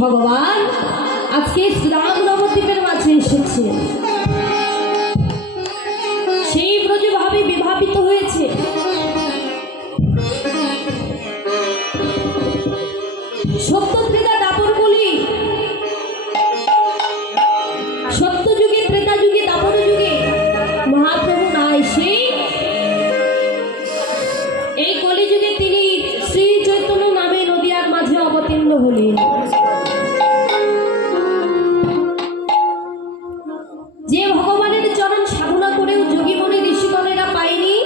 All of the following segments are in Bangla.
ভগবান আজকে শ্রীরাম নবদ্বীপের মাঝে এসেছে, সেই ব্রজভাবে বিভাবিত হয়েছে। সত্যত্রেতা দাপর বলি, সত্য যুগে, ত্রেতা যুগে, দাপর যুগে মহাপ্রভু না এসে এই কলিযুগে তিনি শ্রী চৈতন্য নামে নদিয়ার মাঝে অবতীর্ণ হলেন। যে ভগবানের চরণ সাধনা করেও যোগীমণি ঋষিগণেরা পায়নি,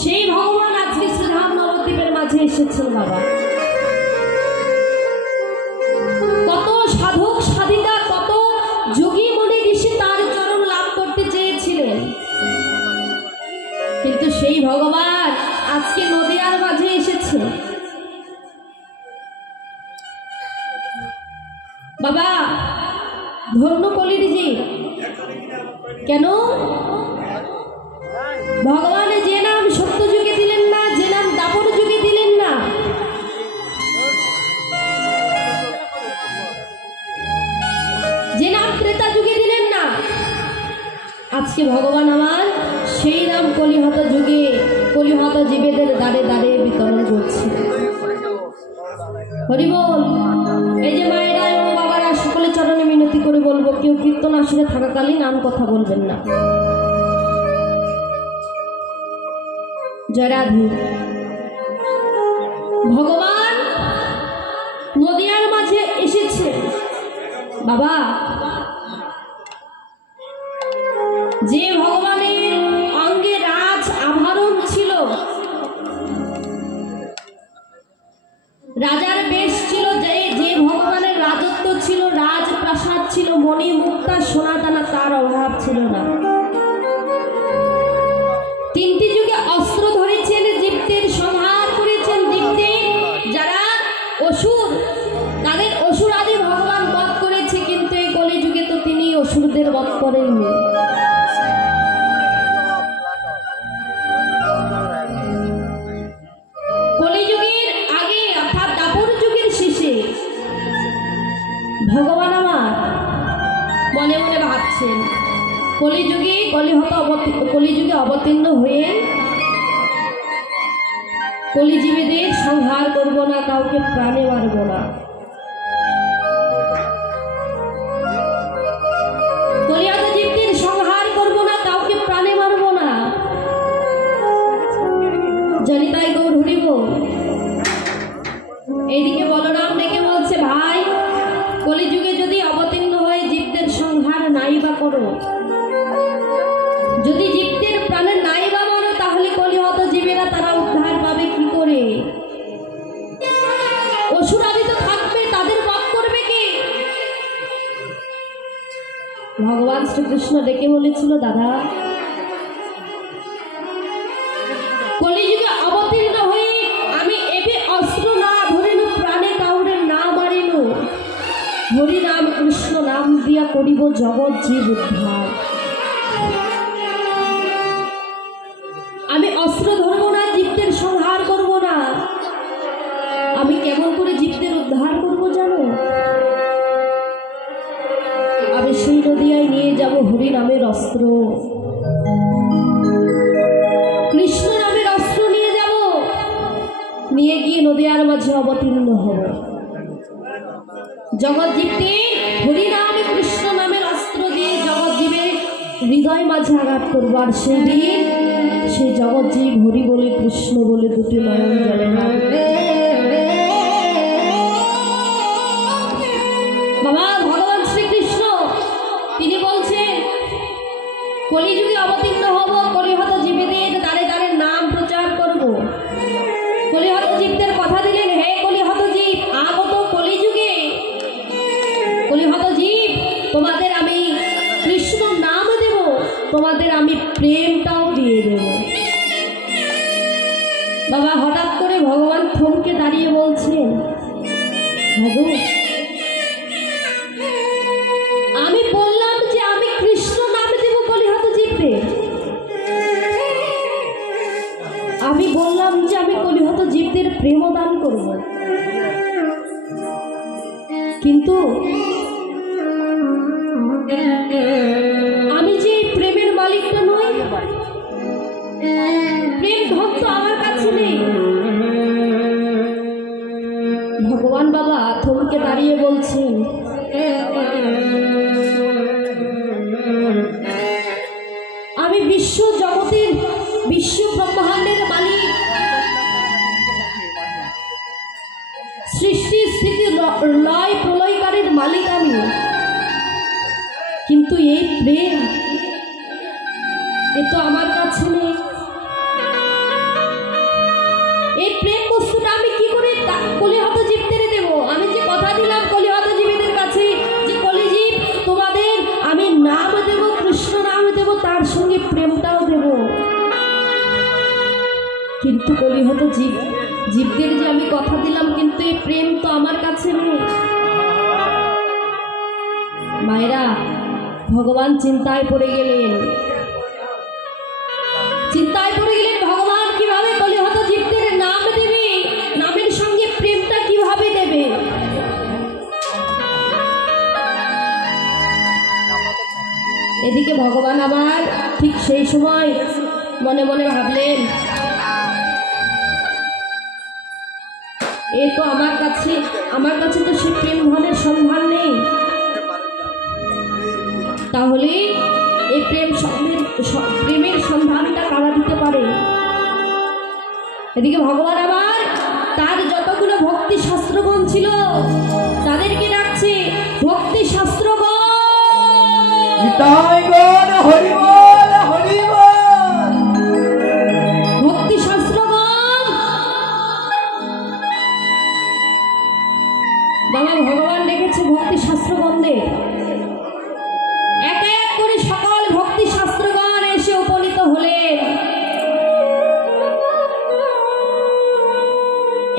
সেই ভগবান আজকে শ্রীধাম নবদ্বীপের মাঝে এসেছেন। বাবা, কত সাধক সাধিকা, কত যোগীমণি ঋষি তার চরণ লাভ করতে চেয়েছিলেন, কিন্তু সেই ভগবান আজকে নদিয়ার মাঝে এসেছে। বাবা ধন্য কলিরজি, কেন ভগবানের যে নাম সত্য যুগে দিলেন না, যে নাম দাপর যুগে দিলেন না, যে নাম ত্রেতা যুগে দিলেন না, আজকে ভগবান আমার সেই নাম কলিহত যুগে কলিহত জীবেদের দ্বারে দ্বারে বিতরণ করছে। হরি বল। এই যে মায়েরা এবং বাবারা সকলে চরণে মিনতি করে বলবো, কেউ কীর্তন আসরে থাকাকালীন আন কথা বলবেন না। জয় রাধে। ভগবান নদিয়ার মাঝে এসেছে। বাবা, যে ভগবানের অঙ্গে রাজ আভরণ ছিল, রাজার বেশ ছিল, যে ভগবানের রাজত্ব ছিল, রাজপ্রাসাদ ছিল, মণি মুক্তা সোনাদানা তার অভাব ছিল না। তিনটি যুগে অস্ত্র ধরেছেন, জীবদের সংহার করেছেন। জীবদের যারা অসুর, তাদের অসুর আদি ভগবান বধ করেছে, কিন্তু এই কলিযুগে তো তিনি অসুরদের বধ করেননি। কলিযুগের আগে অর্থাৎ দাপর যুগের শেষে ভগবান আমার মনে মনে ভাবছেন, কলিযুগে অবতীর্ণ হয়ে কলিজীবীদের সংহার করব না, কাউকে প্রাণে মারব না। কলিয়াত জীবদের সংহার করব না, কাউকে প্রাণে মারব না। জনিতাই গৌর হরিব। এইদিকে বলরাম ডেকে বলছে, ভাই কলিযুগে যদি অবতীর্ণ হয়ে জীবদের সংহার নাই বা করো, যদি জীবদের প্রাণে নাই বা মারো, তাহলে কলিহত জীবেরা তারা উদ্ধার পাবে কি করে? অসুরাদি তো থাকবে, তাদের বধ করবে কে? ভগবান শ্রীকৃষ্ণ ডেকে বলেছিল, দাদা কলিযুগে অবতীর্ণ হয়ে আমি এবে অস্ত্র না ধরিল, প্রাণে কাউরে না মারিল, হরি নাম কৃষ্ণ নাম দিয়া করিব জগৎ জীব উদ্ধার। আমি অস্ত্র ধরবো না, জীবদের সংহার করব না। আমি কেমন করে জীবদের উদ্ধার করব জানো? আমি সেই নদিয়ায় নিয়ে যাব হরি নামের অস্ত্র, কৃষ্ণ নামের অস্ত্র নিয়ে যাব, নিয়ে গিয়ে নদিয়ার মাঝে অবতীর্ণ হব। জগৎ জীবকে হরি নামে কৃষ্ণ নামের অস্ত্র দিয়ে জগৎ জীবের হৃদয় মাঝে আঘাত করবো। আর সেই দিন সেই জগৎ জীব হরি বলে কৃষ্ণ বলে দুটি নয়ন জলে নামবে। বাবা ভগবান শ্রীকৃষ্ণ তিনি বলছেন, কলিযুগে অবতীর্ণ হব, কলিহত জীবদের দ্বারে দ্বারে নাম প্রচার করব। কলিহত জীবদের কথা দিলেন, হে কলিহত জীব আগত কলিযুগে, কলিহত জীব তোমাদের আমি কৃষ্ণ নাম দেব, তোমাদের আমি প্রেমটাও দিয়ে দেব। বাবা হঠাৎ করে ভগবান থমকে দাঁড়িয়ে বলছেন, আমি বললাম যে আমি কৃষ্ণ নাম দেব কলিহত জীবদের, আমি বললাম যে আমি কলিহত জীবদের প্রেম দান করব। কিন্তু আমি যে প্রেমের মালিকটা নই, প্রেম ধন তো আমার কাছে নেই। ভগবান বাবা থমকে দাঁড়িয়ে বলছেন, আমি বিশ্ব জগতের, বিশ্ব ব্রহ্মাণ্ডের মালিক, সৃষ্টি স্থিতি লয় প্রলয়কারীর মালিক আমি। কিন্তু এই প্রেম এ তো আমার কাছে নেই। এই প্রেম বস্তুটা আমি কি করে কলিহত জীবদের দেব? আমি যে কথা দিলাম কলিহত জীবদের কাছে যে কলিজীব তোমাদের আমি নাম দেব, কৃষ্ণ নাম দেব, তার সঙ্গে প্রেমটাও দেব, কিন্তু কলিহত জীবদের যে আমি কথা দিলাম, কিন্তু এই প্রেম তো আমার কাছে নেই। মায়েরা, ভগবান চিন্তায় পড়ে গেলেন, চিন্তায় পড়ে গেলেন। ভগবান কিভাবে কলিহত জীবদের নাম দেবে, নামের সঙ্গে প্রেমটা কিভাবে দেবে? এদিকে ভগবান আবার ঠিক সেই সময় মনে মনে ভাবলেন, এ তো আমার কাছে তো সে প্রেম ধনের সন্ধান নেই, তাহলে এই প্রেমের সন্ধানটা কারা দিতে পারে? এদিকে ভগবান আবার তার যতগুলো ভক্তি শাস্ত্রগণ ছিল তাদেরকে ডাকছে, ভক্তি শাস্ত্রগণ, ভক্তি শাস্ত্রগণ। বাবা ভগবান ডেকেছে ভক্তি শাস্ত্রগণদের। এক এক করে সকল ভক্তি শাস্ত্রগণ এসে উপনীত হলেন।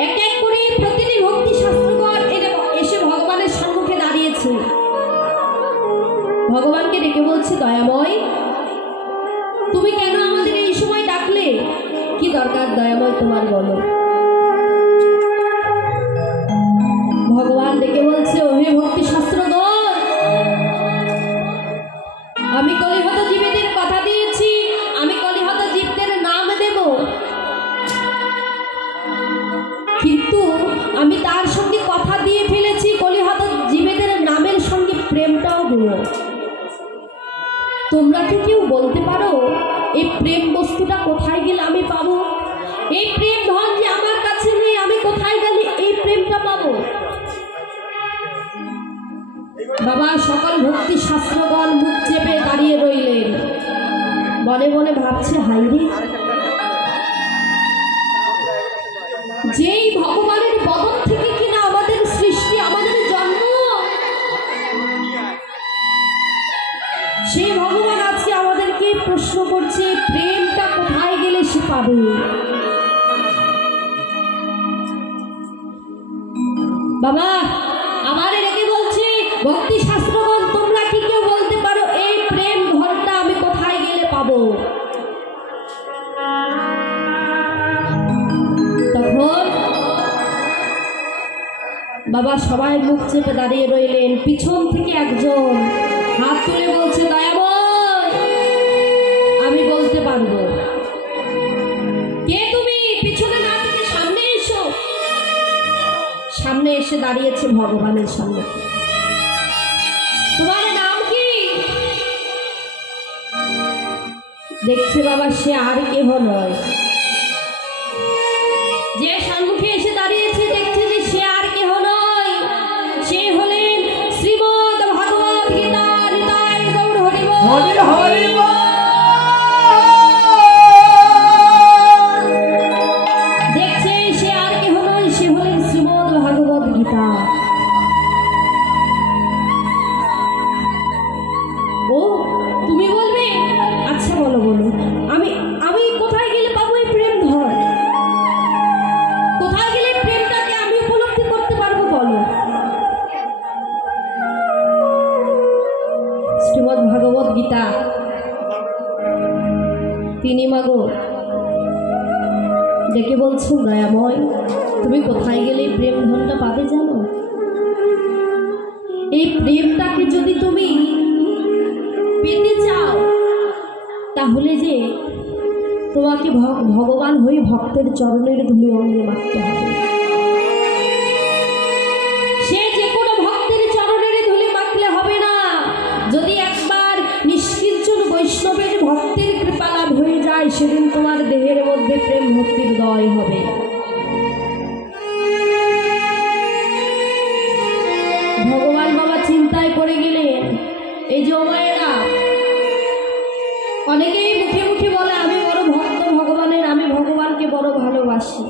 এক এক করে প্রতিটি ভক্তি শাস্ত্রগণ এসে ভগবানের সম্মুখে দাঁড়িয়েছে। ভগবানকে ডেকে বলছে, দয়াময় তুমি কেন আমাদের এই সময় ডাকলে? কি দরকার দয়াময় তোমার, বলো। ভগবান ডেকে বলছে, হে ভক্তি শাস্ত্রগণ, আমি কলিহত জীবদের কথা দিয়েছি, আমি কলিহত জীবদের নাম দেব, কিন্তু আমি তার সঙ্গে কথা দিয়ে ফেলেছি কলিহত জীবদের নামের সঙ্গে প্রেমটাও দেব। তোমরা কি কেউ বলতে পারো এই প্রেম বস্তুটা কোথায় গেলে আমি পাবো? এই প্রেম ধন যে আমার কাছে নেই, আমি কোথায় গেলে এই প্রেমটা পাবো? বাবা সকল ভক্তি শাস্ত্রগণ মুখ চেপে দাঁড়িয়ে রইলেন, মনে মনে ভাবছে, হাইরে, যেই ভগবানের বদন থেকে কিনা আমাদের সৃষ্টি, আমাদের জন্ম, সেই ভগবান আজকে আমাদেরকে প্রশ্ন করছে প্রেমটা কোথায় গেলে সে পাবে। বাবা আমার রেখে বলছে, ভক্তি শাস্ত্রগণ তোমরা কি কেউ বলতে পারো এই প্রেম ধনটা আমি কোথায় গেলে পাবো? তখন বাবা সবাই মুখ চেপে দাঁড়িয়ে রইলেন। পিছন থেকে একজন হাত তুলে বলছে, দয়াময় আমি বলতে পারবো। কে তুমি? পিছনে না থেকে সামনে এসো। সামনে এসে দাঁড়িয়েছে ভগবানের সামনে। তোমার নাম কি? দেখছে বাবা সে আর কেহ নয়, যে সম্মুখে এসে দাঁড়িয়েছে দেখছে যে সে আর কেহ নয়, সে হলেন শ্রীমদ ভগবদ গীতা নিতাই গৌর হরি বল। দেখছে সে আর কেহ নয়, সে হলেন শ্রীমদ ভগবদ গীতা। ও তুমি বলবে? আচ্ছা বলো বলো, আমি কোথায় গেলে পাবো এই প্রেম ধন? কোথায় গেলে প্রেমটাকে আমি উপলব্ধি করতে পারবো বলো? শ্রীমদ ভগবদ গীতা তিনি মাগো ডেকে বলছেন, দয়াময় তুমি কোথায় গেলে প্রেম ধনটা পাবে জানো? এই প্রেমটাকে যদি তুমি পেতে চাও তাহলে যে তোমাকে ভগবান হয়ে ভক্তের চরণের ধুলি অঙ্গে মাখতে হবে। সে যে কোনো ভক্তের চরণের ধুলি মাখলে হবে না। যদি একবার নিষ্কিঞ্চন বৈষ্ণবের ভক্তের কৃপা লাভ হয়ে যায় সেদিন তোমার দেহের মধ্যে প্রেম ভক্তির উদয় হবে। ভগবান বাবা চিন্তায় পড়ে গেলেন। এই যে মায়েরা অনেকেই মুখে মুখে বলে আমি বড় ভক্ত ভগবানের, আমি ভগবানকে বড় ভালোবাসি,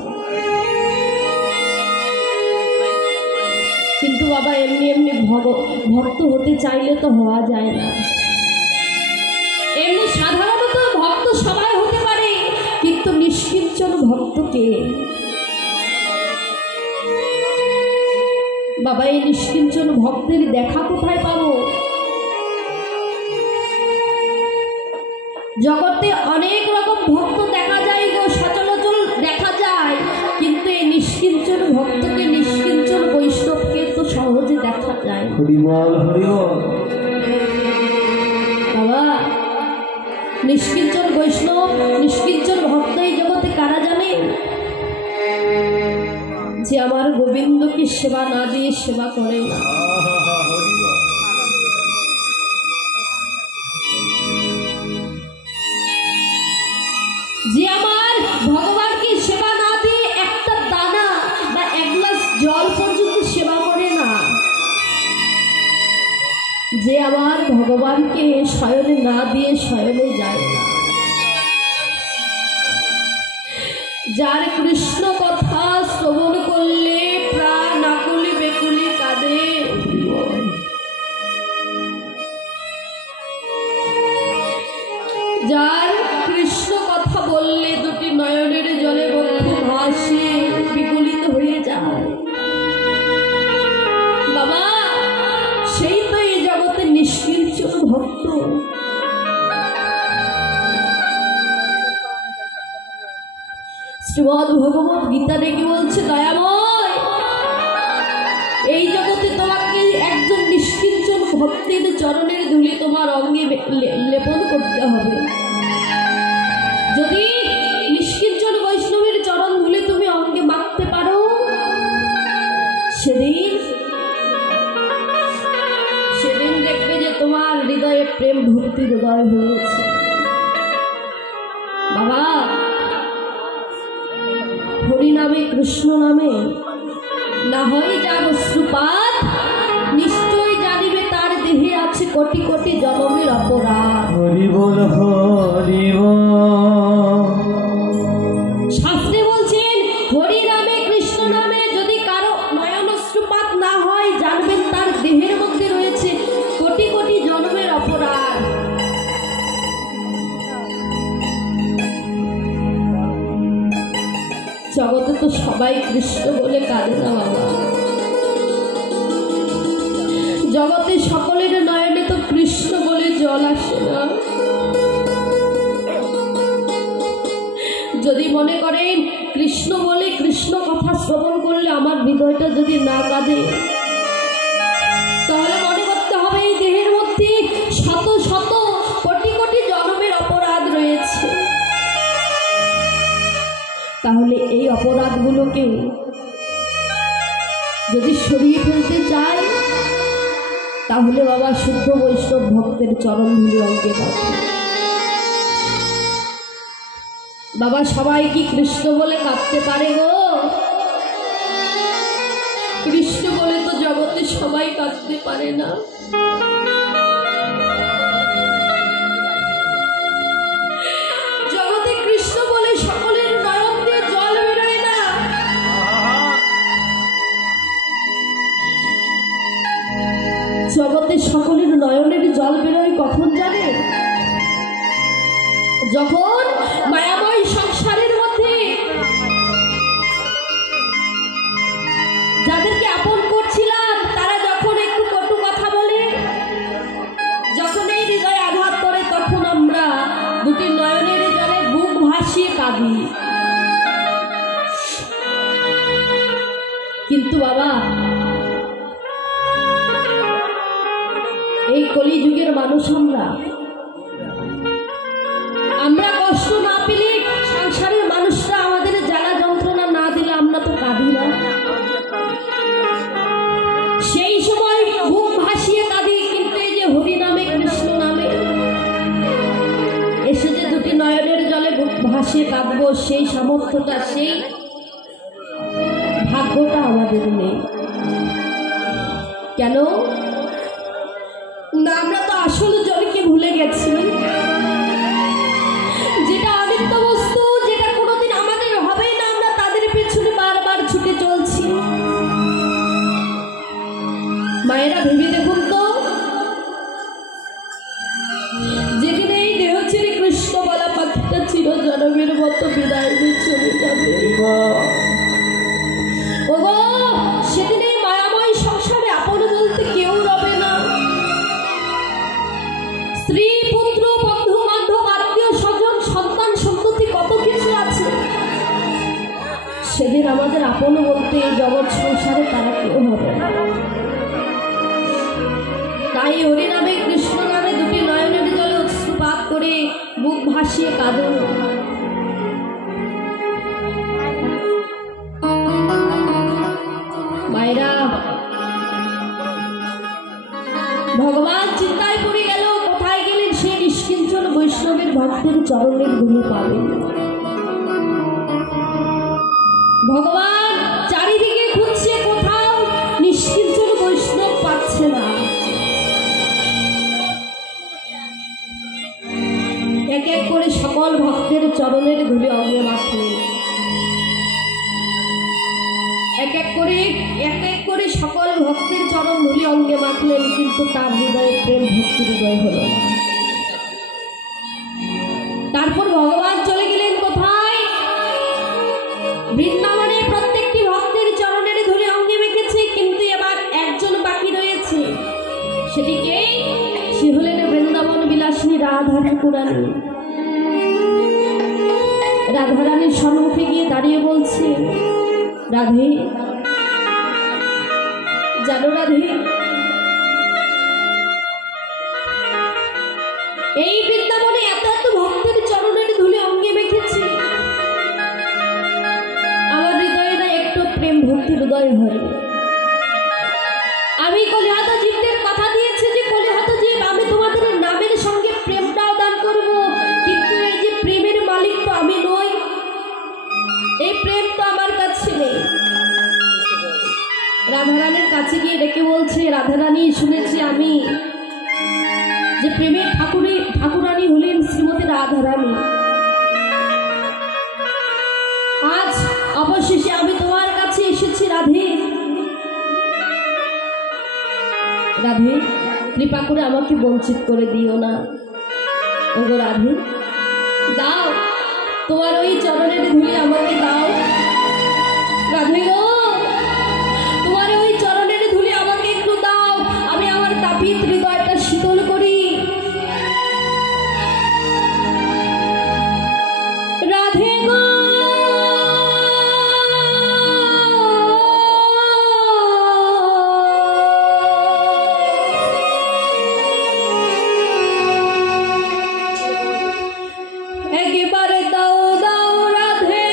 কিন্তু বাবা এমনি এমনি ভক্ত হতে চাইলে তো হওয়া যায় না। এমনি সাধারণত ভক্ত সবাই হতে পারে, কিন্তু নিষ্কিঞ্চন ভক্তকে বাবা এই নিষ্কিঞ্চন ভক্তের দেখা কোথায় পাবো? জগতে অনেক রকম ভক্ত দেখা যায় গো, সচরাচর দেখা যায়, কিন্তু এই নিষ্কিঞ্চন ভক্তকে, নিষ্কিঞ্চন বৈষ্ণবকে তো সহজে দেখা যায়। বাবা নিষ্কিঞ্চন বৈষ্ণব, নিষ্কিঞ্চন ভক্ত এই জগতে কারা জানে? যে আমার গোবিন্দকে সেবা না দিয়ে সেবা করে না। যে আমার ভগবানকে সেবা না দিয়ে একটা দানা বা এক গ্লাস জল পর্যন্ত সেবা করে না। যে আমার ভগবানকে শয়নে না দিয়ে শয়নে যায় না। যার কৃষ্ণ কথা শ্রবণ করলে প্রাণ আকুলি বেকুলি কাঁদে, যার কৃষ্ণ কথা বললে দুটি নয়নের জলে বন্ধু ভাসে বিগলিত হয়ে যায়, বাবা সেই তো এই জগতে নিষ্কিঞ্চন ভক্ত। শ্রীমদ্ ভগবত গীতা দেখে বলছে দয়াময়, এই জগতে তোমাকে একজন নিষ্কিঞ্চন ভক্তের চরণের ধুলি তোমার অঙ্গে লেপন করতে হবে। যদি নিষ্কিঞ্চন বৈষ্ণবের চরণ ধুলি তুমি অঙ্গে মাখতে পারো, সেদিন দেখবে যে তোমার হৃদয়ে প্রেম ভক্তির উদয় হয়েছে। বাবা হরি নামে কৃষ্ণ নামে না হয় যার অশ্রুপাত, নিশ্চয় জানিবে তার দেহে আছে কোটি কোটি জন্মের অপরাধ। হরি বল হরি বল। শাস্ত্রে বলছেন হরি নামে কৃষ্ণ নামে যদি কারো নয়ন অশ্রুপাত না হয় জানবেন তার দেহের মধ্যে রয়েছে কোটি কোটি জন্মের অপরাধ। জগতে তো সবাই কৃষ্ণ বলে কাঁদে না বাবা। জগতে সকলের নয়নে তো কৃষ্ণ বলে জল আসে না। যদি মনে করেন কৃষ্ণ বলে, কৃষ্ণ কথা শ্রবণ করলে আমার হৃদয়টা যদি না কাঁদে, তাহলে মনে করতে হবে এই দেহের মধ্যে শত শত কোটি কোটি জন্মের অপরাধ রয়েছে। তাহলে এই অপরাধগুলোকে যদি সরিয়ে ফেলতে চাই, তাহলে বাবা শুদ্ধ বৈষ্ণব ভক্তের চরণ ধুলি অঙ্গে রাখে। বাবা সবাই কি কৃষ্ণ বলে কাঁদতে পারে গো? কৃষ্ণ বলে তো জগতে সবাই কাঁদতে পারে না। জগতে কৃষ্ণ বলে সকলের নয়ন দিয়ে জল বেরোয় না। জগতে সকলের নয়নের জল বেরোয় কখন জানে? যখন মায়াময় সংসারের মধ্যে যাদেরকে আপন করছিলাম তারা যখন একটু কটু কথা বলে, যখন এই হৃদয়ে আঘাত করে, তখন আমরা দুটি নয়নের জলে বুক ভাসিয়ে কাঁদি। কিন্তু বাবা এই কলিযুগের মানুষ আমরা কষ্ট না পেলে, সংসারের মানুষরা আমাদের জ্বালা যন্ত্রণা না দিলে আমরা তো কাঁদি না। সেই সময় বুক ভাসিয়ে কাঁদি, কিন্তু এই যে হরি নামে কৃষ্ণ নামে এসে যে দুটি নয়নের জলে বুক ভাসিয়ে কাঁদবো, সেই সামর্থ্যটা, সেই ভাগ্যটা আমাদের নেই। কেন না? আমরা তো আসল জলকে ভুলে গেছি, যেটা অনিত্য বস্তু, যেটা কোনোদিন আমাদের হবে না। আমরা তাদের পেছনে বারবার ছুটে চলছি। মায়েরা ভেবে দেখুন তো, যেদিন এই দেহ ছেড়ে কৃষ্ণ বলা পাখিটা চিরজনমের মতো বিদায় নিয়ে চলে যাবে, ওগো সেদিন এই মায়াময় সংসারে আপন বলতে কেউ রবে না। স্ত্রী, পুত্র, বন্ধু বান্ধব, আত্মীয় স্বজন, সন্তান সন্ততি, কত কিছু আছে। সেদিন আমাদের আপন বলতে এই জগৎ সংসারে তারা কেউ হবে না। তাই হরি নামে কৃষ্ণ নামে দুটি নয়নের জলে অশ্রুপাত করে বুক ভাসিয়ে কাঁদুন। মায়েরা, ভগবান চিন্তায় পড়ে গেল, কোথায় গেলেন সেই নিষ্কিঞ্চন বৈষ্ণবের ভক্তের চরণের ধুলি পাবেন। ভগবান চারিদিকে খুঁজছে, কোথাও নিষ্কিঞ্চন বৈষ্ণব পাচ্ছে না। এক এক করে সকল ভক্তের চরণের ধুলি অঙ্গে মাখলেন। এক এক করে সকল ভক্তের চরণ ধুলি অঙ্গে মাখলেন, কিন্তু তার হৃদয়ে প্রেম ভক্তি হৃদয় হল না। তারপর ভগবান চলে গেলেন কোথায়? বৃন্দাবনে প্রত্যেকটি ভক্তের চরণের ধুলি অঙ্গে মেখেছে, কিন্তু এবার একজন বাকি রয়েছে। সেটিকে সে হলেন বৃন্দাবন বিলাসিনী রাধা ঠাকুরানী। রাধারানীর সম্মুখে গিয়ে দাঁড়িয়ে বলছে, রাধে, জানো রাধে, এই বৃন্দাবনে এত এত ভক্তের চরণের ধুলি অঙ্গে মেখেছি, আমার হৃদয়ে না একটু প্রেম ভক্তি হৃদয় হয়। আমি কলিহত জীবদের কথা দিয়েছি যে কলিহত জীব, আমি তোমাদের নামের সঙ্গে প্রেমটাও দান করব, কিন্তু এই যে প্রেমের মালিক তো আমি নই, এই প্রেম তো আমার কাছে নেই। রাধারানীর কাছে গিয়ে ডেকে বলছে, রাধারানী, শুনেছি আমি যে প্রেমের ঠাকুরানী হলেন শ্রীমতী রাধারানী। আজ অবশেষে আমি তোমার কাছে এসেছি রাধে। রাধে, কৃপা করে আমাকে বঞ্চিত করে দিও না। ওগো রাধে, দাও তোমার ওই চরণের ধুলি আমাকে দাও। রাধে গো, তোমার ওই চরণের ধুলি আমাকে একটু দাও, আমি আমার তাপিত হৃদয়টা শীতল করি। রাধে গো, একেবারে দাও দাও রাধে,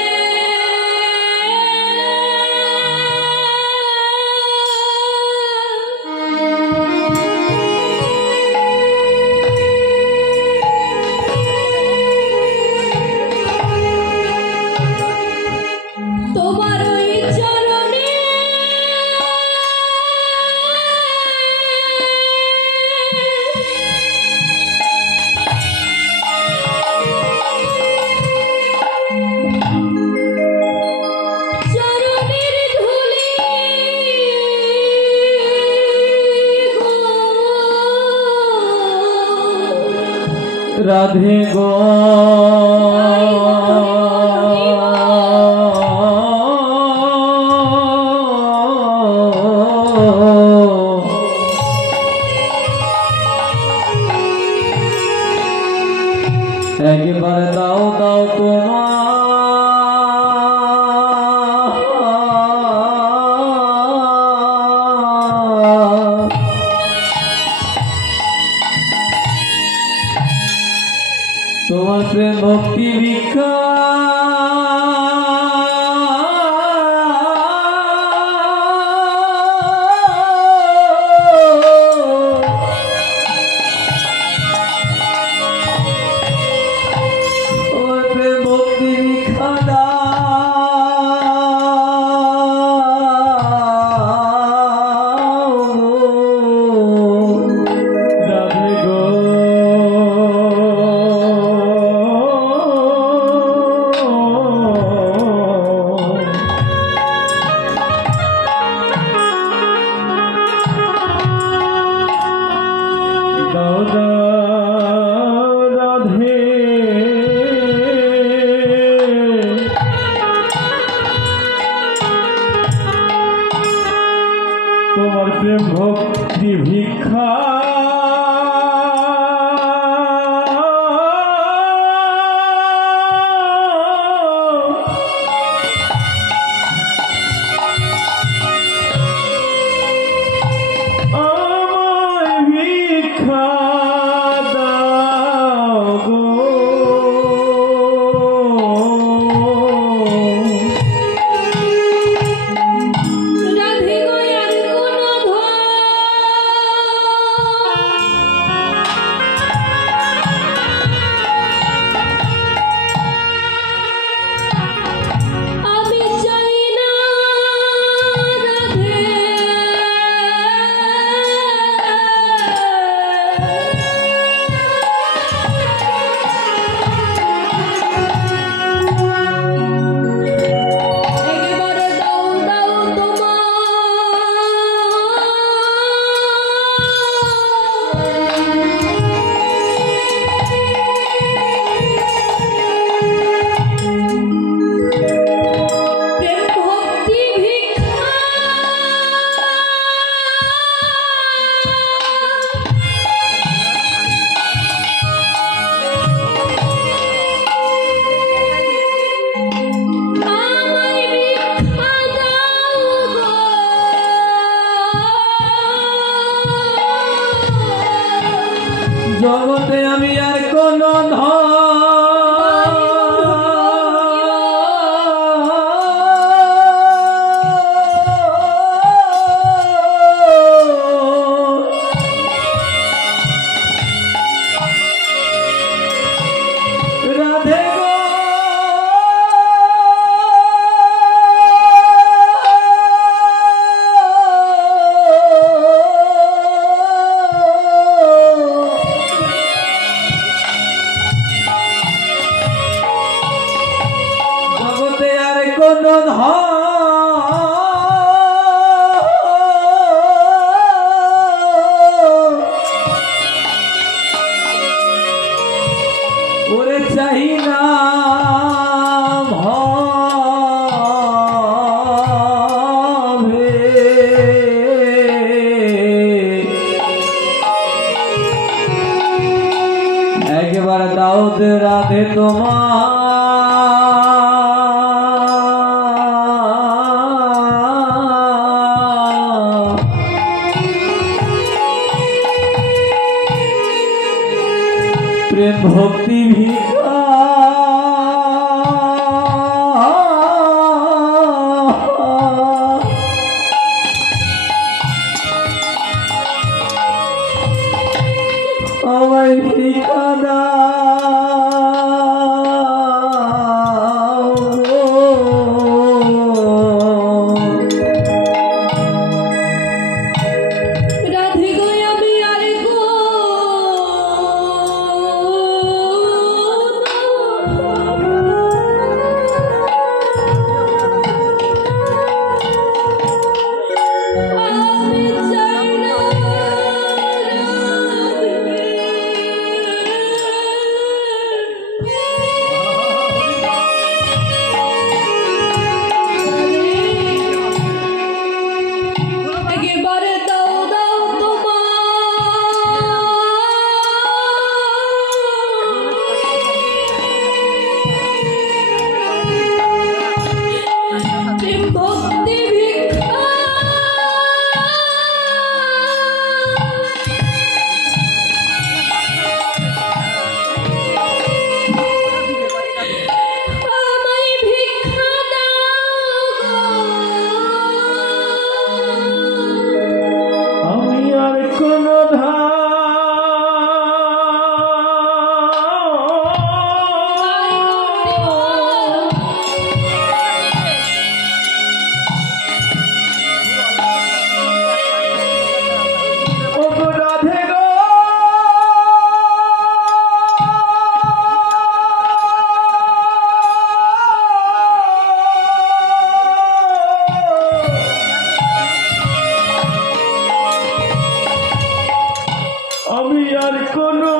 তোমার ওই চরণে চরণের ধুলি গো, রাধে গো, একবার দাও দাও তোমার তোমার প্রেম ভক্তি ভিক্ষা তোমার প্রেম ভক্তি ভিক্ষা তোমার প্রেম ভক্তি ভিক্ষা আমায় ভিক্ষা দাও গো রাধে গো আর কোনো ধন আমি চাই না রাধে একবারে দাও দাও প্রেম ভক্তি ভিক্ষা আমায় ভিক্ষা দাও গো জগতে আমি আর কোন রাধে গো জগতে আর কোন ওরে চাই না ভাবে একবার দাও দে রাধে তোমার প্রেম ভক্তি ভিক্ষা আমায় ভিক্ষা দাও গো। রাধে গো আমি আর আমি চাই না রাধে আমি আর কোনো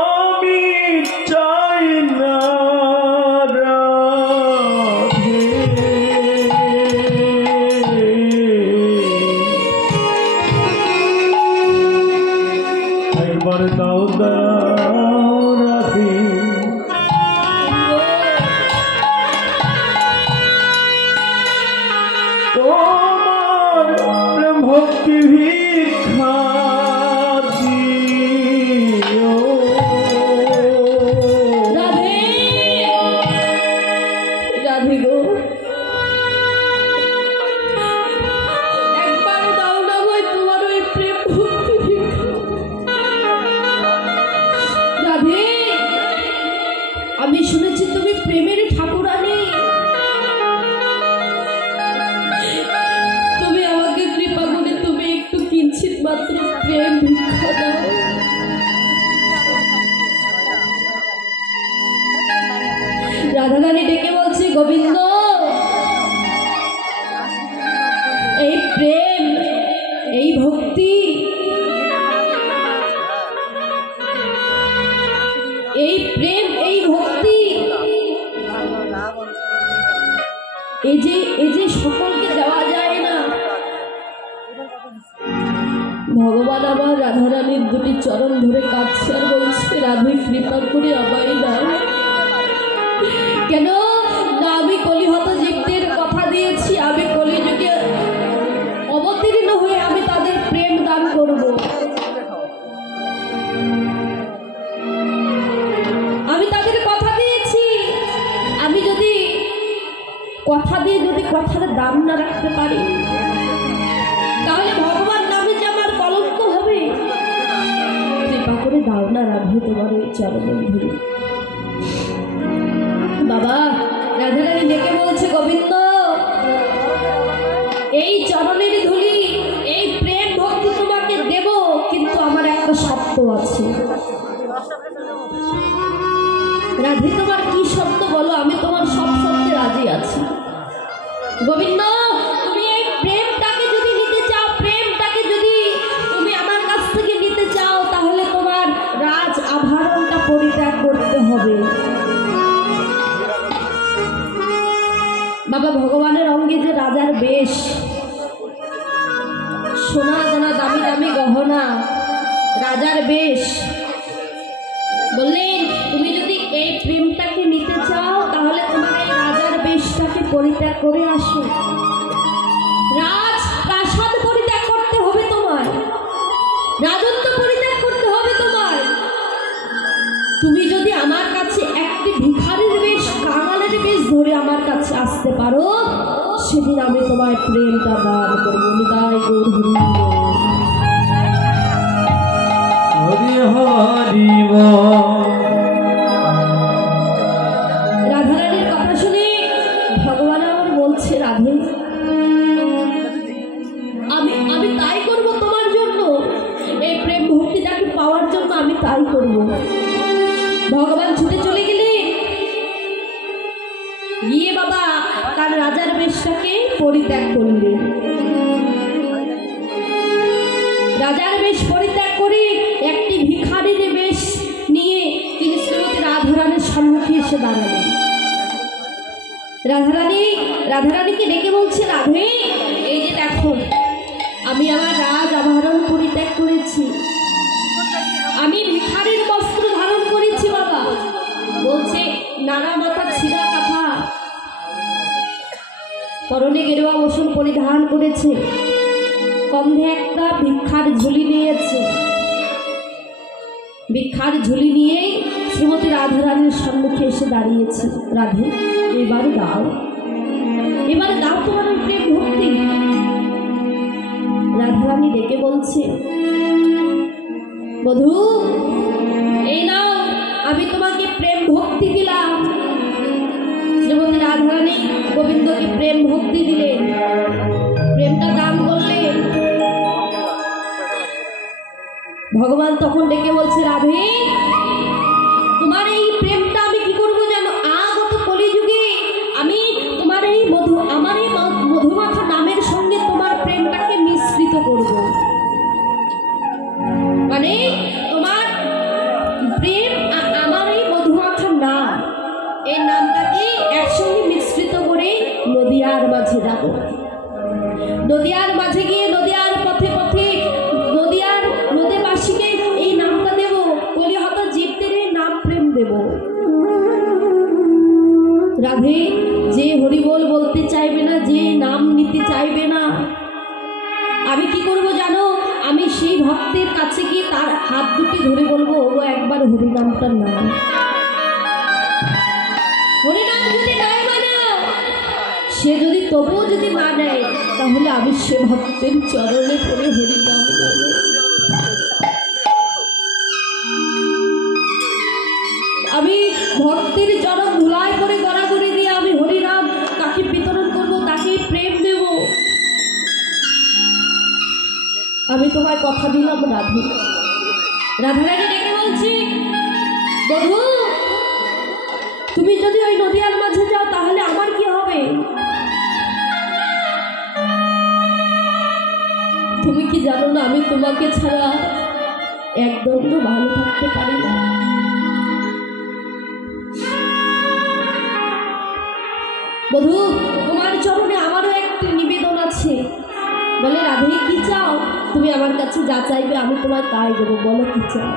আমি চাই না রাধে। একবার দাও দাও রাধে, তোমার প্রেম ভক্তি ভিক্ষা দিও। রাধে রাধে গো, একবার দাও না ভাই তোমার ওই প্রেম ভক্তি ভিক্ষা। রাধে, আমি শুনেছি তুমি প্রেমের ঠাকুরানী, তুমি আমাকে কৃপা করে তুমি একটু কিঞ্চিত মাত্র প্রেম ভিক্ষা দাও। রাধারানী ডেকে বলছে, গোবিন্দ, এই প্রেম, এই ভক্তি, এই প্রেম, এই ভক্তি, এই যে সকলকে দেওয়া যায় না। ভগবান আবার রাধারানীর দুটি চরণ ধরে কাঁদছে আর বলছে, রাধে কৃপা করে আমায় দাও। কেন না, আমি কলিহত জীবদের কথা দিয়েছি, আমি কলিযুগে অবতীর্ণ হয়ে আমি তাদের প্রেম দান করব। আমি তাদের কথা দিয়েছি, আমি যদি কথা দিয়ে যদি কথার দাম না রাখতে পারি, তাহলে ভগবান নামে যে আমার কলঙ্ক হবে। কৃপা করে দাও না রাধে তোমার ওই চরণে ধরে। বাবা, রাধারানী ডেকে বলছে, গোবিন্দ, এই চরণের ধুলি, এই প্রেম ভক্তি তোমাকে দেব, কিন্তু আমার একটা শর্ত আছে। রাধে, তোমার কি শর্ত বলো, আমি তোমার সব শর্তে রাজি আছি। গোবিন্দ, তুমি এই প্রেমটাকে যদি নিতে চাও, প্রেমটাকে যদি তুমি আমার কাছ থেকে নিতে চাও, তাহলে তোমার রাজ আভরণটা পরিত্যাগ করতে হবে। বাবা, ভগবানের অঙ্গে যে রাজার বেশ, সোনা দানা দামি দামি গহনা, রাজার বেশ, বললেন তুমি যদি এই প্রেমটাকে নিতে চাও, তাহলে তোমার এই রাজার বেশটাকে পরিত্যাগ করে আসো। রাজ প্রাসাদ পরিত্যাগ করতে হবে তোমার, রাজত্ব পরিত্যাগ করতে হবে তোমার। তুমি যদি আমার কাছে একটি ভিখারির বেশ, কাঙালের বেশ ধরে আমার কাছে আসতে পারো, সেদিন আমি তোমার প্রেমটা দান করবো। নিতাই গৌর হরি হরি হরি বল। রাধারানীর কথা শুনে ভগবান আমার বলছে, রাধে, আমি তাই করব তোমার জন্য, এই প্রেম ভক্তিটাকে পাওয়ার জন্য আমি তাই করব। ভগবান ছুটে চলে গেলেন, গিয়ে বাবা তার রাজার বেশটাকে পরিত্যাগ করলেন। রাজার বেশ পরিত্যাগ করে একটি ভিখারির বেশ নিয়ে তিনি শ্রীমতী রাধারানীর সম্মুখে এসে দাঁড়ালেন। রাধারানীকে ডেকে বলছে, রাধে, এই যে দেখো, আমি আমার রাজ আভরণ পরিত্যাগ করেছি, আমি ভিখারির বস্ত্র ধারণ করেছি। বাবা বলছে, নানা মাথা ছিঁড়া কাঁথা, পরনে গেরুয়া বসন পরিধান করেছে, কন্ধে একটা ভিক্ষার ঝুলি নিয়েছে। ভিক্ষার ঝুলি নিয়েই শ্রীমতী রাধারানীর সম্মুখে এসে দাঁড়িয়েছে। রাধে, এবার দাও, এবার দাও তোমার প্রেম ভক্তি। রাধারানী ডেকে বলছে, বধূ, এই নাও, আমি তোমাকে প্রেম ভক্তি দিলাম। শ্রীমতী রাধারানী গোবিন্দকে প্রেম ভক্তি দিলেন, প্রেমটা দান করলেন। ভগবান তখন ডেকে বলছে, রাধে, তোমার এই প্রেমটা আমি কি করবো জানো, আগত এই নামটাকে একসঙ্গে মিশ্রিত করে নদিয়ার মাঝে যাব। নদিয়ার মাঝে গিয়ে নদিয়ার পথে পথে নদিয়ার নদীবাসীকে এই নামটা দেব, কলিহত জীবদের এই নাম প্রেম দেব। রাধে যে হরিবোল বলতে চাইবে না, যে নাম নিতে চাইবে না, আমি কি করব জানো? আমি সেই ভক্তের কাছে গিয়ে তার হাত দুটি ধরে বলবো, ও একবার হরিনামটার নাম। হরিনাম যদি নেয় মানে সে যদি তবুও যদি না নেয়, তাহলে আমি সে ভক্তের চরণে পড়ে হরিনাম নেব। আমি ভক্তের চরণ ধুলায় করে গড়াগড়ি দিয়ে আমি হরিনাম তাকে বিতরণ করব, তাকে প্রেম দেব। আমি তোমায় কথা দিলাম রাধে। রাধারানী ডেকে বলছি, বধূ তুমি যদি ওই নদিয়ার মাঝে যাও তাহলে আমার কি হবে? তুমি কি জানো না আমি তোমাকে ছাড়া একদম তো ভালো থাকতে পারি না। বধূ তোমার চরণে আমারও একটি নিবেদন আছে। বলে রাধে কি চাও? তুমি আমার কাছে যা চাইবে আমি তোমায় তাই দেবো, বলো কি চাও?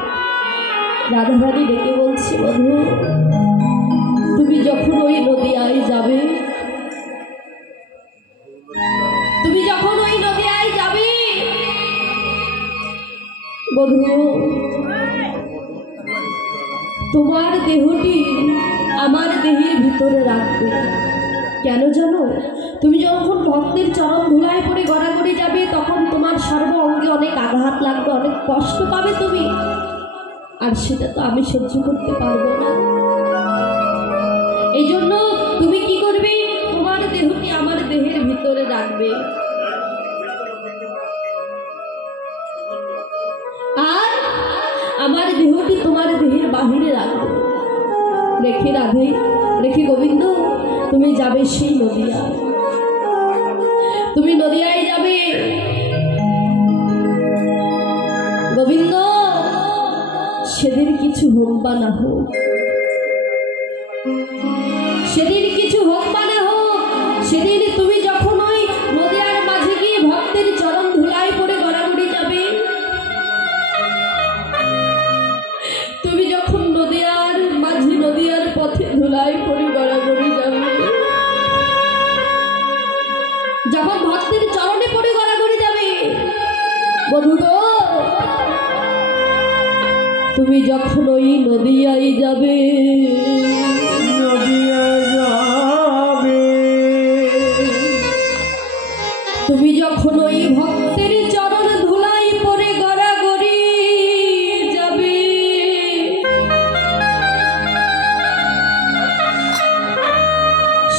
রাধারানী ডেকে বলছি, বধূ তুমি যখন ওই নদিয়ায় যাবে, তুমি যখন ওই নদিয়ায় যাবে বধূ, তোমার দেহটি আমার দেহের ভিতরে রাখবে। কেন জানো? তুমি যখন ভক্তের চরণ ধুলায় পড়ে গড়াগড়ি যাবে, তখন তোমার সর্ব অঙ্গে অনেক আঘাত লাগবে, অনেক কষ্ট পাবে তুমি, আর সেটা তো আমি সহ্য করতে পারবো না। এই জন্য তুমি কি করবে? তোমার দেহটি আমার দেহের ভিতরে রাখবে, আর আমার দেহটি তোমার দেহের বাহিরে রাখবে। রেখে রাধে, রেখে গোবিন্দ তুমি যাবে সেই নদিয়া, তুমি নদিয়ায় যাবে। গোবিন্দ সেদিন কিছু হোক বা না হোক, সেদিন কিছু হোক বা না হোক, সেদিন তুমি যখন ওই নদিয়ার মাঝে গিয়ে ভক্তের চরণ ধুলায় পড়ে গড়াগড়ি যাবে, তুমি যখন নদিয়ার মাঝে নদিয়ার পথে ধুলায় পড়ে গড়াগড়ি যাবে, যখন ভক্তের চরণে পড়ে গড়াগড়ি যাবে, বধূ গো তুমি যখন ওই নদিয়ায় যাবে, তুমি যখন ওই ভক্তের চরণ ধুলাই পড়ে গড়াগড়ি যাবে,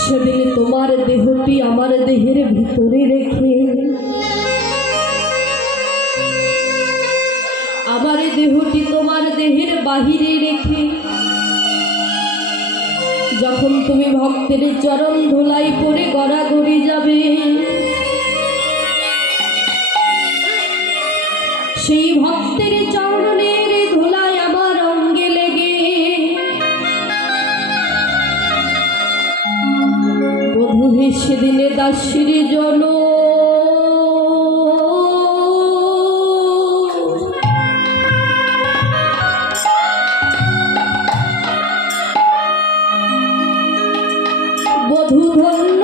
সেদিন তোমার দেহটি আমার দেহের ভিতরে রেখে, আমার দেহটি তোমার দেহের বাহিরে রেখে, যখন তুমি ভক্তের চরণ ধুলাই পড়ে গড়াগড়ি যাবে, সেই ভক্তের চরণের ধুলায় আমার অঙ্গে লেগে বধূ হে সেদিনে দাসীর জন বধূ ধন্য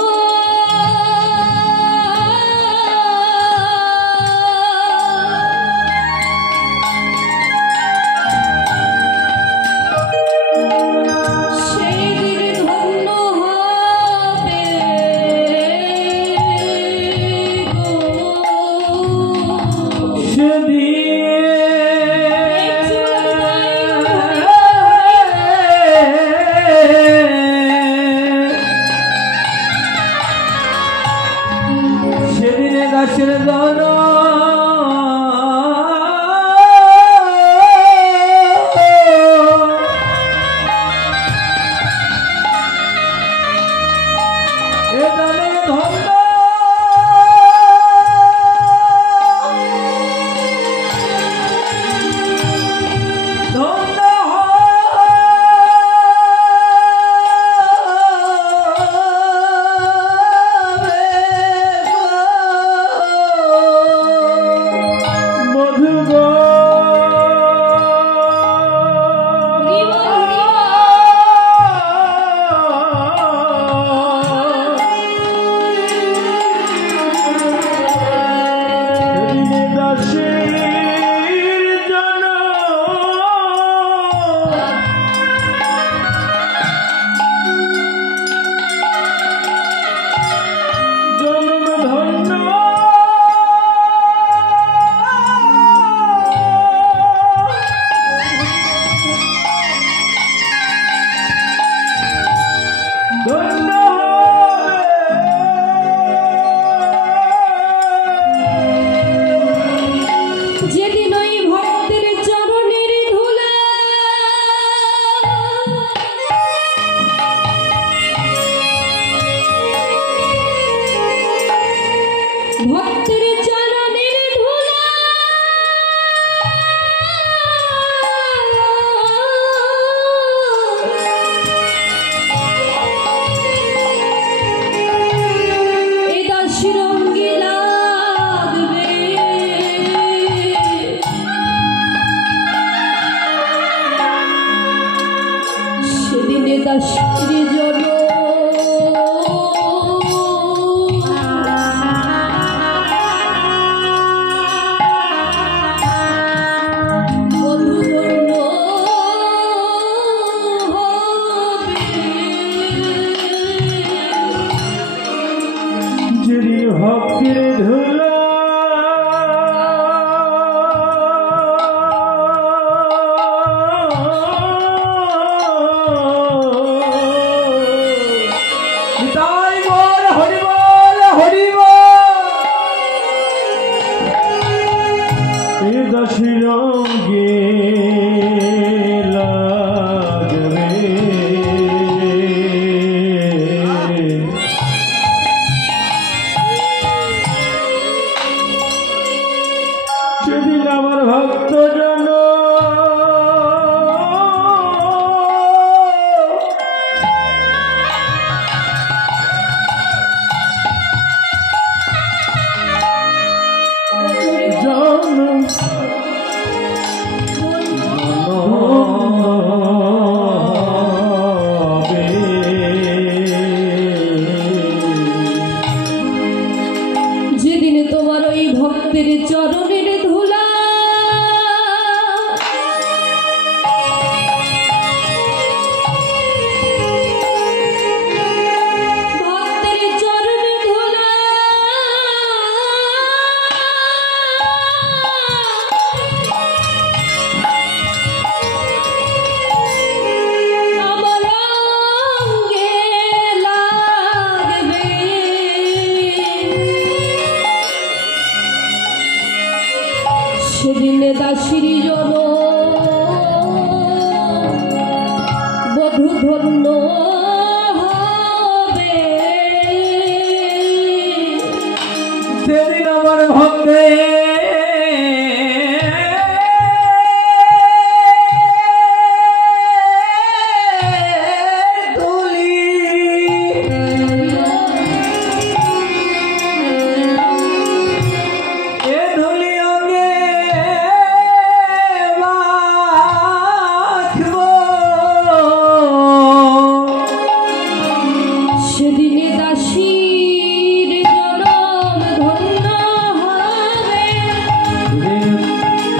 দাসীর জন্য বধূধন্য যিনি ভক্তির ধুলা নিতাই গৌর হরি বল হরি বল। এ দাসী রঙ্গে লাগবে সেদিন আমার ভক্ত জন যেদিন তোমার ওই ভক্তের চরণের ধুলা ভক্তের চরণে ধুলা আমার অঙ্গে লাগবে সেদিন দাসীর জন বধূ ধন্য হবে সেদিন আমার ভক্তে সেদিনে দাসীর জনম ধন্য হবে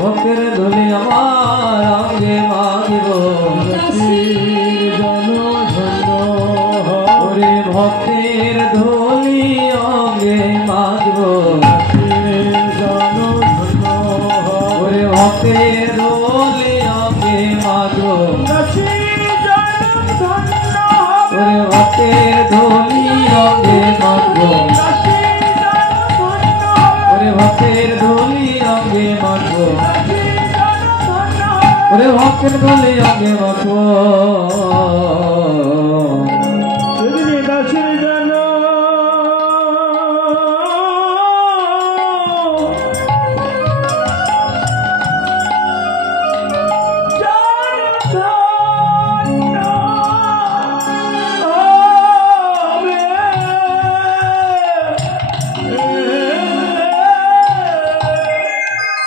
ভক্তের ধুলি আমার অঙ্গে মাগিব দাসীর ওরে ভক্তের ধুলি অঙ্গে মাগিব ওরে ভক্তের ধুলি অঙ্গে মাগিব ওরে ভক্তের ধুলি অঙ্গে মাগিব ওরে ভক্তের ধুলি অঙ্গে মাগিব ওরে ভক্তের ধুলি অঙ্গে মাগিব সেদিনে দাসীর জন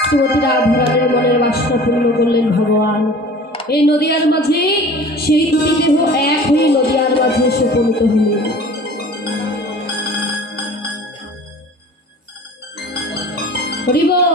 শ্রীমতী রাধারানীর মনের বাসনা পূর্ণ করলেন ভগবান। এই নদিয়ার মাঝে সেই দুটি দেহ এক হয়ে নদিয়ার মাঝে এসে উপনীত হলেন। হরি বল।